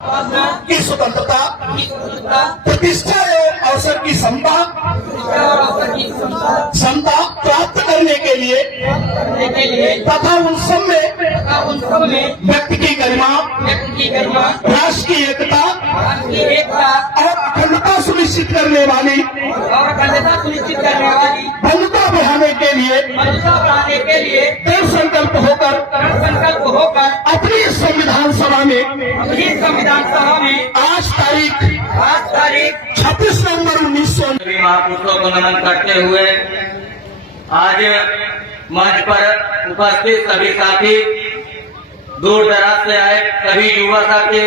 की स्वतंत्रता, प्रतिष्ठा एवं अवसर की क्षमता प्राप्त करने के लिए तथा उन सब में व्यक्ति की गरिमा, राष्ट्र की एकता और अखंडता सुनिश्चित करने वाली बंधुता बढ़ाने के लिए दृढ़ संकल्प होकर अपनी संविधान सभा में आज तारीख 26 नवंबर 1900 महापुरुषों को नमन करते हुए आज मंच पर उपस्थित सभी साथी, दूर दराज से आए सभी युवा साथी,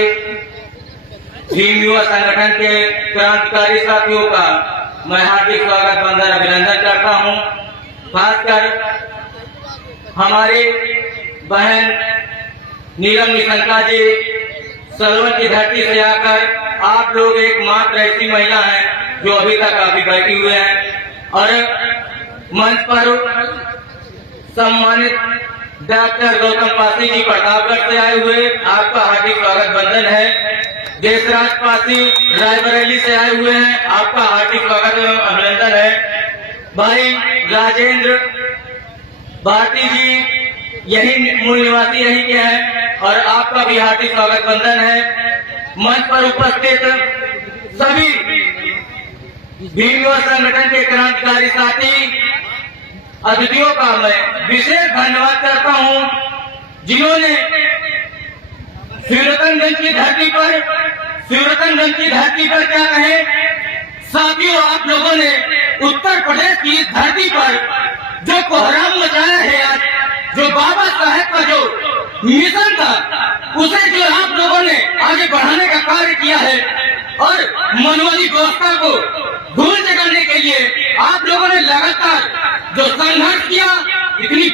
भीम युवा संगठन के क्रांतिकारी साथियों का मैं हार्दिक स्वागत वंदन अभिनंदन करता हूं। खासकर हमारी बहन नीलम निशंका जी सलवन की धरती से आकर आप लोग एकमात्र ऐसी महिला हैं जो अभी तक काफी बैठी हुए हैं और मंच पर सम्मानित डॉक्टर गौतम पासी जी प्रतापगढ़ से आए हुए आपका हार्दिक स्वागत बंधन है। देशराज पासी रायबरेली से आए हुए हैं, आपका हार्दिक स्वागत एवं अभिनंदन है। भाई राजेंद्र भारती जी यही मूल निवासी यही के हैं और आपका भी हार्दिक स्वागत बंधन है। मंच पर उपस्थित सभी भीम युवा संगठन के क्रांतिकारी साथी अतिथियों का मैं विशेष धन्यवाद करता हूं, जिन्होंने शिवरतनगंज की धरती पर क्या कहें साथियों, आप लोगों ने उत्तर प्रदेश की धरती पर जो कोहराम मचाया है, आज जो बाबा साहेब का जो मिशन था उसे जो आप लोगों ने आगे बढ़ाने का कार्य किया है और मनवादी व्यवस्था को धूल जगाने के लिए आप लोगों ने लगातार जो संघर्ष किया, इतनी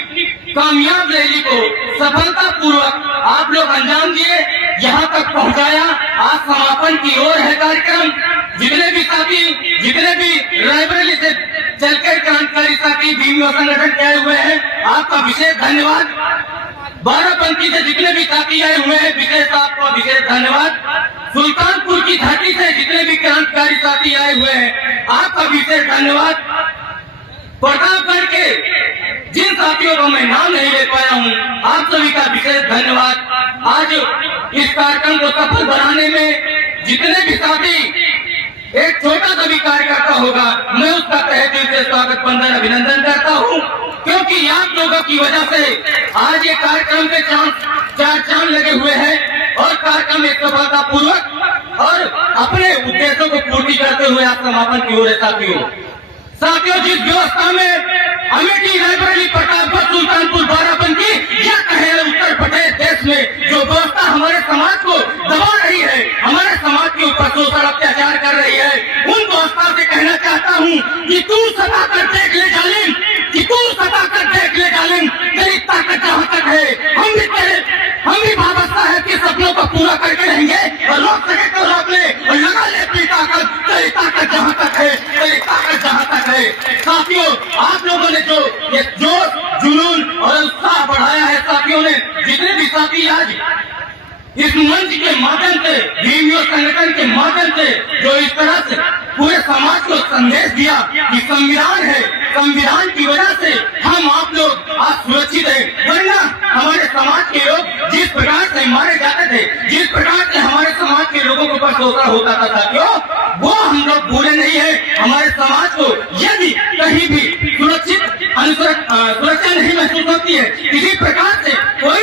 कामयाब रैली को सफलता पूर्वक आप लोग अंजाम दिए, यहाँ तक पहुँचाया। आज समापन की ओर है कार्यक्रम। जितने भी साथी, जितने भी रायबरेली से चलकर क्रांतिकारी साथी भीम युवा संगठन के आए हुए हैं, आपका विशेष धन्यवाद। बाराबंकी से जितने भी साथी आए हुए हैं, विशेष आपका विशेष धन्यवाद। सुल्तानपुर की धरती से जितने भी क्रांतिकारी साथी आए हुए हैं, आपका विशेष धन्यवाद। प्रतापगढ़ के जिन साथियों को मैं नाम नहीं ले पाया हूं, आप सभी का विशेष धन्यवाद। आज इस कार्यक्रम को सफल बनाने में जितने भी साथी, एक छोटा सा भी कार्यकर्ता होगा, मैं उसका तहे दिल से स्वागत वंदन अभिनंदन करता हूं, क्योंकि आप लोगों की वजह से आज ये कार्यक्रम के चार चांद लगे हुए हैं और कार्यक्रम एक सफलता पूर्वक और अपने उद्देश्यों को पूर्ति करते हुए आप समापन की ओर है। साथियों, जिस व्यवस्था में अमेठी, रायबरेली, प्रतापगढ़, सुल्तानपुर, बाराबंकी या कहे उत्तर प्रदेश देश में जो व्यवस्था हमारे समाज को दबा रही है, हमारे समाज के ऊपर शोषण अत्याचार कर रही है, उन व्यवस्था से कहना चाहता हूँ कि तू सता कर देख ले जालिम, तेरी ताकत जहाँ तक है हम भी बाबा साहेब के सपनों को पूरा करके रहेंगे और रोक सके तो रोक ले और लगा ले अपनी ताकत, तेरी ताकत जहाँ तक है। साथियों, आप लोगों ने जो ये जोश, जुनून और उत्साह बढ़ाया है, साथियों ने जितने भी साथी आज इस मंच के माध्यम से, भीम युवा संगठन के माध्यम से जो इस तरह से पूरे समाज को संदेश दिया कि संविधान है, संविधान की वजह से हम आप लोग आज सुरक्षित हैं, वरना हमारे समाज के लोग जिस प्रकार से मारे जाते थे, जिस प्रकार से हमारे समाज के लोगों के ऊपर शोषण होता था साथियों, वो हम लोग भूले नहीं है। हमारे समाज को यदि कहीं भी सुरक्षा नहीं महसूस होती है, किसी प्रकार से कोई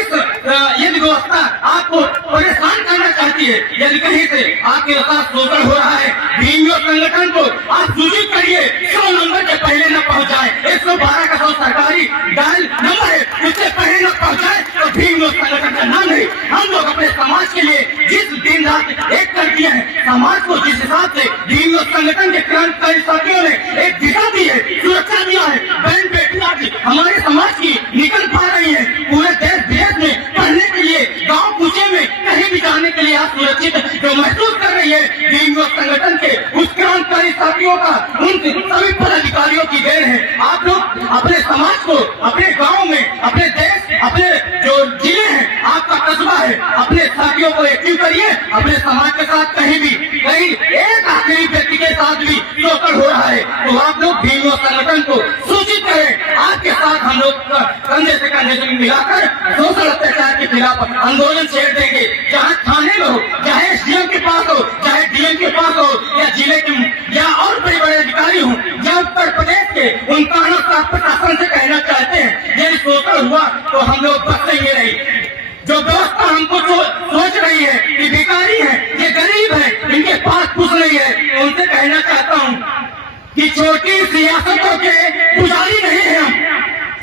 यदि व्यवस्था आपको परेशान करना चाहती है, यदि कहीं से आपके साथ शोषण हो रहा है, भीम युवा संगठन को आप सूचित करिए। 100 नंबर के पहले न पहुंचाए, 112 का 100 सरकारी डायल नंबर है, उससे पहले न पहुंचाए तो भीम युवा संगठन का नाम नहीं। हम लोग अपने समाज के लिए जिस दिन रात एक कर दिए हैं, समाज को जिस हिसाब से भीम युवा संगठन के क्रांतिकारी साथियों ने एक दिशा दी है, सुरक्षा दिया है, बहन बेटियां हमारे समाज की निकल पा रही है, पूरे देश विदेश में पढ़ने के लिए गाँव बगीचे में कहीं भी जाने के लिए आप सुरक्षित जो महसूस कर रही है, भीम योग संगठन के उस क्रांतिकारी साथियों का, उन सभी पदाधिकारियों की देन है। आप लोग अपने समाज को, अपने गांव में, अपने देश, अपने जो जिले हैं, आपका कस्बा है, अपने साथियों को एक्टिव करिए। अपने समाज के साथ कहीं एक आखिरी व्यक्ति के साथ भी शोषण हो रहा है तो आप लोग भीम योग संगठन को सूचित करें। आपके साथ हम लोग कंधे से कंधे से मिलाकर शोषण अत्याचार के खिलाफ आंदोलन छेड़ देंगे। चाहे थाने में हो, चाहे सीएम के पास हो, चाहे डीएम के पास हो, या जिले के या और बड़े बड़े अधिकारी हो, या उत्तर प्रदेश के उन कानून का प्रशासन से कहना चाहते हैं यदि शोषण हुआ तो हम लोग बचेंगे नहीं। जो व्यवस्था हमको सोच रही है कि भिखारी है, ये गरीब है, इनके पास कुछ नहीं है, उनसे कहना चाहता हूँ कि छोटी सियासतों के पुजारी नहीं है हम,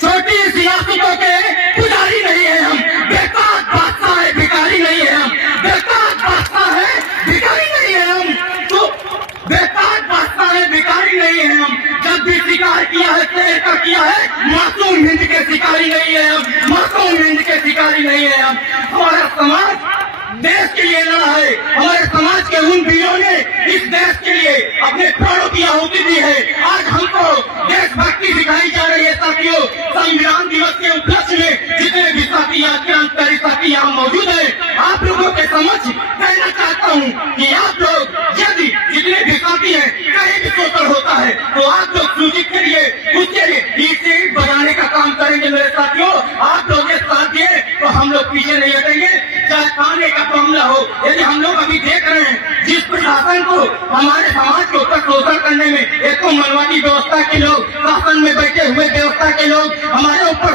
छोटी सियासतों के पुजारी नहीं है हम, बेकार बादशाह है, भिखारी नहीं है हम, बेकार बादशाह है, भिखारी नहीं है हम, तो बेकार बादशाह है, भिखारी नहीं है हम। जब भी शिकार किया है शेर का किया है, मासूम हिंद के शिकारी नहीं है हम, मासूम हिंद के शिकारी नहीं है हम। हमारा समाज देश के लिए लड़ा है, हमारे समाज के उन वीरों ने इस देश के लिए अपने प्राणों की आहुति दी है। आज हमको देशभक्ति सिखाई जा रही है साथियों। संविधान दिवस के उपलक्ष्य में जितने भी साथी आज क्रांतिकारी साथी यहाँ मौजूद है, आप लोगों के समक्ष कहना चाहता हूँ कि आप लोग यदि जितने भी साथी हैं कहीं भी शोषण होता है तो आप लोग सूचित करिए, उसके लिए इसे बनाने का काम करेंगे मेरे साथियों। आप लोग ये साथ दिए तो हम लोग पीछे नहीं हटेंगे, चाहे खाने का मामला हो। यदि हम लोग अभी देख रहे हैं जिस प्रशासन को हमारे समाज के ऊपर शोषण करने में, एक तो मनवादी व्यवस्था के लोग, शासन में बैठे हुए व्यवस्था के लोग हमारे ऊपर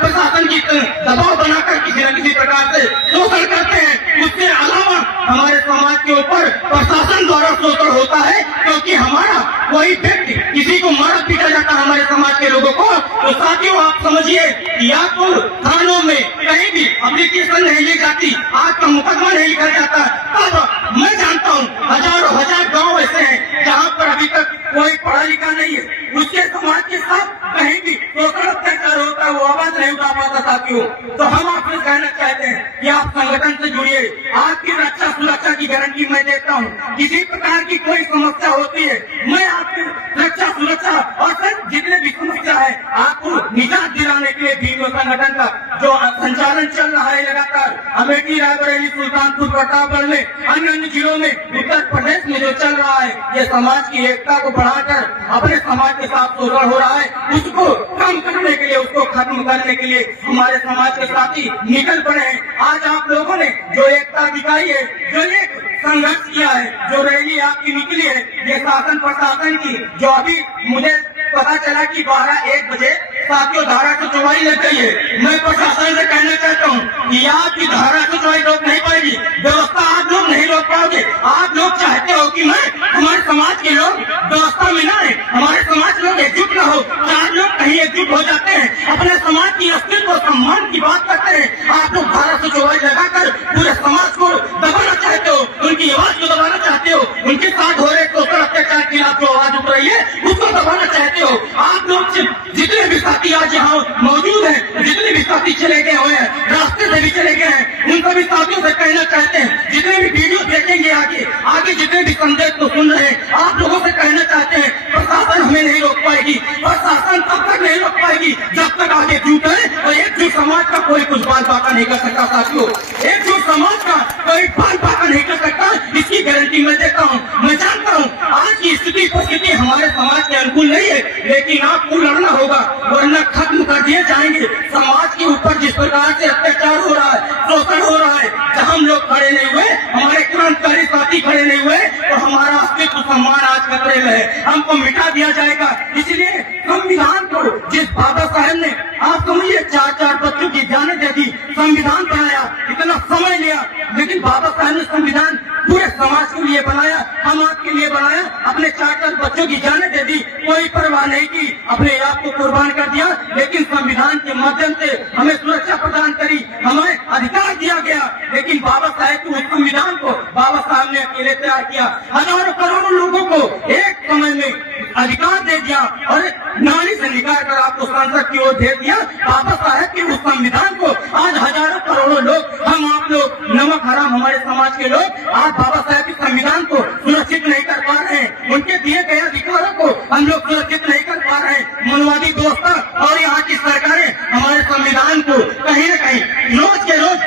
प्रशासन की दबाव बनाकर किसी न किसी प्रकार से शोषण करते हैं। उसके अलावा हमारे समाज के ऊपर प्रशासन द्वारा शोषण होता है, क्योंकि हमारा कोई व्यक्ति किसी को मारा पीटा जाता है हमारे समाज के लोगों को। तो साथियों आप समझिए कि आपको थानों में कहीं भी एप्लीकेशन नहीं ली जाती, आपका मुकदमा नहीं लिखा जाता। तब मैं जानता हूँ हजारों हजार गांव ऐसे हैं जहाँ पर अभी तक कोई पढ़ा लिखा नहीं है, उसके समाज के साथ कहीं भी शोषण अत्याचार होता है, वो आवाज नहीं उठा पाता साथियों। तो हम आपसे कहना चाहते हैं कि आप संगठन से जुड़िए, आपकी रक्षा सुरक्षा की गारंटी मैं देता हूँ। किसी प्रकार की कोई समस्या होती है, मैं आपकी रक्षा सुरक्षा और सर जितने भी समस्या है आपको निजात दिलाने के लिए भीम योग संगठन का जो संचालन चल रहा है लगातार अमेठी, रायबरेली, सुल्तानपुर, प्रतापगढ़ में, अन्य जिलों में, उत्तर प्रदेश में जो चल रहा है, ये समाज की एकता को बढ़ाकर अपने समाज के साथ शोषण हो रहा है उसको कम करने के लिए, उसको खत्म करने के लिए हमारे समाज के साथी निकल पड़े हैं। आज आप लोगों ने जो एकता दिखाई है, जो एक संघर्ष किया है, जो रैली आपकी निकली है, ये शासन प्रशासन की, जो अभी मुझे पता चला कि 12-1 बजे साथियों धारा 144 लग गई है। मैं प्रशासन से कहना चाहता हूँ कि आपकी धारा 144 रोक नहीं पाएगी, व्यवस्था आप लोग नहीं रोक पाओगे। आप लोग चाहते हो कि मैं हमारे समाज के लोग व्यवस्था में ना है, हमारे समाज लोग एकजुट न हो, चार लोग कहीं एकजुट हो जाते हैं, अपने समाज की अस्तित्व और सम्मान की बात करते हैं। आप लोग धारा 144 लगाकर पूरे समाज को दबाना चाहते हो, उनकी आवाज को दबाना चाहते हो, उनके साथ हो रहे शोषण अत्याचार के खिलाफ जो आवाज उठ रही है उसको दबाना चाहते हो। आप लोग जितने भी साथी आज यहाँ मौजूद हैं, जितने भी साथी चले गए हुए हैं, रास्ते से भी चले गए हैं, उन सभी साथियों से कहना चाहते हैं, जितने भी वीडियो देखेंगे आगे जितने भी संदेश को सुन रहे हैं, आप लोगों से कहना चाहते हैं प्रशासन हमें नहीं रोक पाएगी, प्रशासन तब तक नहीं रोक पाएगी जब तक आगे एकजुट है। और एकजुट समाज का कोई कुछ बाल बाका नहीं कर सकता साथियों, एकजुट समाज का कोई बाल बाका नहीं कर सकता, इसकी गारंटी मैं देता हूँ। मैं जानता हूँ आज की स्थिति परिस्थिति हमारे समाज के अनुकूल नहीं है, लेकिन आपको लड़ना होगा, वरना खत्म कर दिए जाएंगे। समाज के ऊपर जिस प्रकार से अत्याचार हो रहा है, शोषण हो रहा है, जहाँ हम लोग खड़े नहीं हुए, हमारे क्रांतिकारी साथी खड़े नहीं हुए, तो हमारा अस्तित्व सम्मान आज खतरे में है, हमको मिटा दिया जाएगा। इसलिए संविधान को जिस बाबा साहब ने आप समझिए 4-4 बच्चों की जाने दे दी, संविधान बनाया, इतना समय लिया, लेकिन बाबा साहब ने संविधान पूरे समाज के लिए बनाया, हम आपके लिए बनाया, अपने 4-4 बच्चों की जाने दे दी, कोई परवाह नहीं की, अपने आप को कुर्बान कर दिया। लेकिन संविधान के माध्यम से हमें सुरक्षा प्रदान करी, हमें अधिकार दिया गया, लेकिन बाबा साहेब के उस संविधान को बाबा साहब ने अकेले तैयार किया, हजारों करोड़ों लोगों को एक समय में अधिकार दे दिया और नाली से निकाल कर आपको सांसद की ओर भेज दिया। बाबा साहेब के उस संविधान को आज हजारों करोड़ों लोग, हम आप लोग नमक हराम हमारे समाज के लोग आज बाबा साहब के संविधान को सुरक्षित नहीं कर पा रहे हैं, उनके दिए गए अधिकारों को हम लोग सुरक्षित नहीं कर पा रहे हैं। मनवादी दोस्त और यहाँ की सरकारें हमारे संविधान को कहीं न कहीं रोज के रोज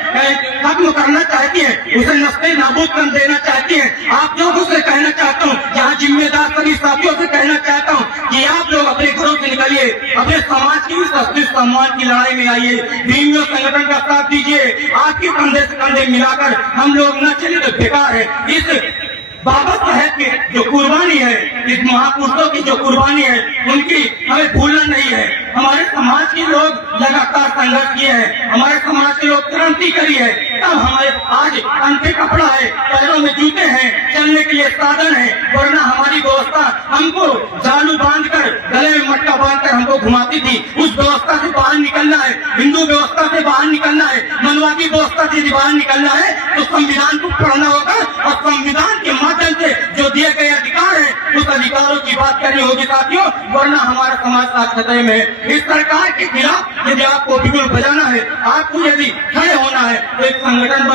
खत्म करना चाहती है, उसे नस्ते नाबूद कर देना चाहती है। आप लोगों से कहना चाहता हूँ, यहाँ जिम्मेदार सभी साथियों से कहना चाहता हूँ कि आप लोग अपने घरों से निकलिए, अपने समाज की इस अस्तित्व सम्मान की लड़ाई में आइए, भीम संगठन का साथ दीजिए। आपके कंधे से कंधे मिलाकर हम लोग न चले तो बेकार है। इस बाबा साहब की जो कुर्बानी है, इस महापुरुषों की जो कुर्बानी है, उनकी हमें भूलना नहीं है। हमारे समाज के लोग लगातार संघर्ष किए हैं, हमारे समाज के लोग क्रांति करी है, तब हमारे आज कंधे कपड़ा है, पैरों में जूते हैं, चलने के लिए साधन है। वरना हमारी व्यवस्था हमको जालू बांधकर, गले में मटका बांधकर हमको घुमाती थी। उस व्यवस्था से बाहर निकलना है, हिंदू व्यवस्था से बाहर निकलना है, मनवादी व्यवस्था से बाहर निकलना है तो संविधान को पढ़ना होगा और संविधान के माध्यम से जो दिए गए अधिकार है उस अधिकारों की बात करनी होगी साथियों, वरना हमारा समाज साथ खतरे में है। इस सरकार के खिलाफ यदि आपको बिगुल बजाना है, आपको यदि खड़े होना है तो एक संगठन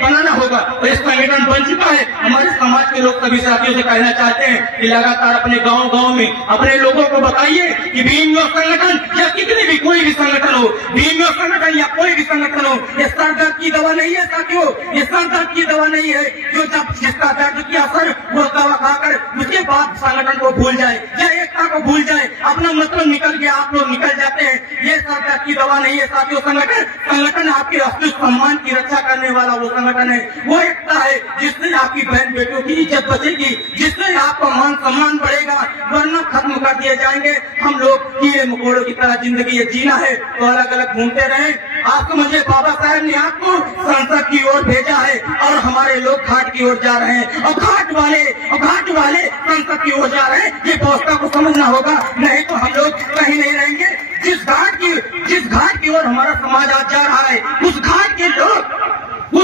बनाना होगा और इस संगठन बन चुका है। हमारे समाज के लोग सभी साथियों से कहना चाहते हैं कि लगातार अपने गांव में अपने लोगों को बताइए कि भीम योग संगठन या कितने भी कोई भी संगठन हो, भीम योग संगठन या कोई भी संगठन हो, ये सर दर्द की दवा नहीं है साथियों, ये सर दर्द की दवा नहीं है जो जब जिसका दर्द किया सर वो दवा खाकर उसके बाद संगठन को भूल जाए या एकता को भूल जाए, अपना मतलब निकल गया, आप लोग निकल जाते हैं। ये सर दर्द की दवा नहीं है साथियों। संगठन आपके अस्तित्व सम्मान की रक्षा करने वाला वो संगठन है, वो एकता है जिससे आपकी बहन बेटियों की इज्जत बचेगी, जिससे आपका मान सम्मान बढ़ेगा, वरना खत्म कर दिए जाएंगे। हम लोग कीड़े मकोड़ों की तरह जिंदगी ये जीना है तो अलग अलग घूमते रहे। आप समझिए बाबा साहब ने आपको संसद की ओर भेजा है और हमारे लोग घाट की ओर जा रहे हैं और घाट वाले संसद की ओर जा रहे हैं। ये व्यवस्था को समझना होगा, नहीं तो हम लोग कहीं नहीं रहेंगे। जिस घाट की ओर हमारा समाज आज जा रहा है, उस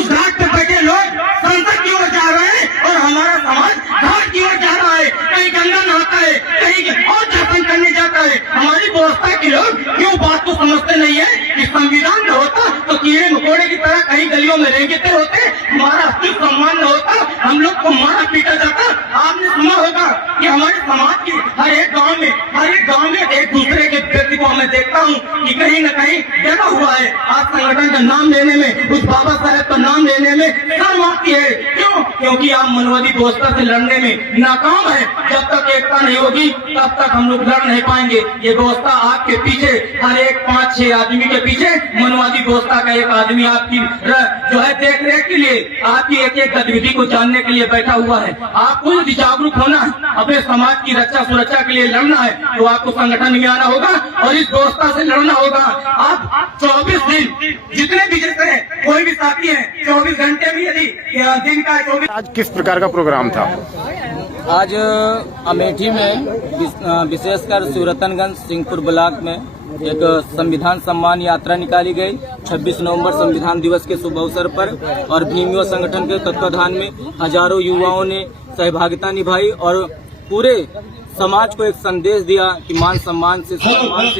घाट पे बैठे लोग संसद की ओर जा रहे हैं और हमारा समाज घाट की ओर जा रहा है। कहीं गंगा नहाता है, कहीं और दर्शन करने जाता है। हमारी व्यवस्था के लोग क्यों बात को समझते नहीं है कि संविधान न होता तो कीड़े मकोड़े की तरह कहीं गलियों में रेंगते होते, हमारा अस्तित्व सम्मान न होता, हम लोग को मारा पीटा जाता। आपने सुना होगा कि हमारे समाज के हर एक गांव में एक दूसरे के व्यक्ति को हमें देखता हूँ कि कहीं न कहीं डरा हुआ है। आज संगठन का नाम लेने में, उस बाबा साहब का नाम लेने में शर्म आती है। क्यों? क्योंकि आप मनवादी व्यवस्था से लड़ने में नाकाम है। जब तक एकता नहीं होगी तब तक हम लोग लड़ नहीं पाएंगे। ये व्यवस्था आपके पीछे, हर एक 5-6 आदमी के पीछे मनवादी व्यवस्था का एक आदमी आपकी जो है देख रेख के लिए, आपकी एक एक गतिविधि को जानने के लिए बैठा हुआ है। आपको यदि जागरूक होना है, अपने समाज की रक्षा सुरक्षा के लिए लड़ना है तो आपको संगठन में आना होगा और इस व्यवस्था से लड़ना होगा। आप 24 दिन जितने भी जैसे कोई भी साथी है 24 घंटे में यदि दिन का 24। आज किस प्रकार का प्रोग्राम था? आज अमेठी में विशेषकर सूरतनगंज सिंहपुर ब्लॉक में एक संविधान सम्मान यात्रा निकाली गई 26 नवंबर संविधान दिवस के शुभ अवसर पर और भीम योग संगठन के तत्वाधान में हजारों युवाओं ने सहभागिता निभाई और पूरे समाज को एक संदेश दिया कि मान सम्मान से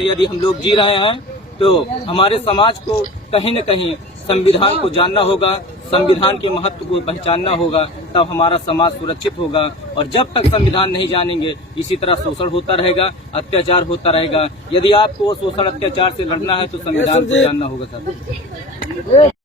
यदि हम लोग जी रहे हैं तो हमारे समाज को कहीं न कहीं संविधान को जानना होगा, संविधान के महत्व को पहचानना होगा, तब हमारा समाज सुरक्षित होगा। और जब तक संविधान नहीं जानेंगे इसी तरह शोषण होता रहेगा, अत्याचार होता रहेगा। यदि आपको शोषण अत्याचार से लड़ना है तो संविधान को जानना होगा सर।